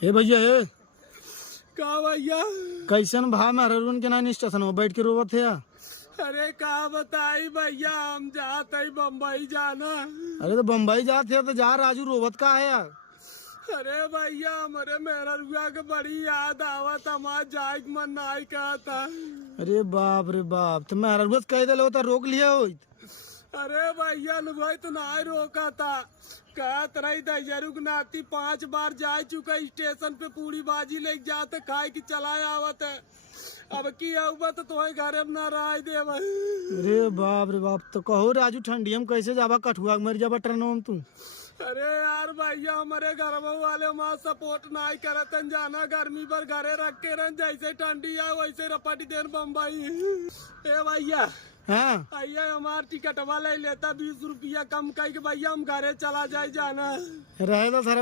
ए भैया ए का भैया? कैसन भा मेहरून के नानी स्टेशन में बैठ के रोवत है। अरे का बताई भैया, हम जाते ही बम्बई जाना। अरे तो बम्बई जाते है तो जा, राजू रोवत का है यार। अरे भैया हमारे मेहरुआ के बड़ी याद आवत, हमार जाए के मन नहीं कहता। अरे बाप रे बाप, तो मेहरून कह दे लो तो रोक लिया हो। अरे भैया भाई तो नहीं रोका था, कहत रही दजरुक नाती 5 बार जा चुका स्टेशन पे, पूरी बाजी लेके जाते खाए की चलाए आवत है। अब की आऊबा तो तुम्हें घरे में ना रह दे। अरे बाप रे बाप, तो कहो राजू ठंडी में कैसे जाबा, कठुआ मर जाबा ट्रेनों में तू। अरे यार भैया हमारे घर वाले वहाँ सपोर्ट नहीं करते, जाना गर्मी पर घरे रख के रह, जैसे ठंडी है वैसे रपटी देन बम्बई। ए भैया हाँ भैया हमार टिकट वाला लेता 20 रुपया कम कह के, भैया हम घरे चला जाए जाना। रहे तो सर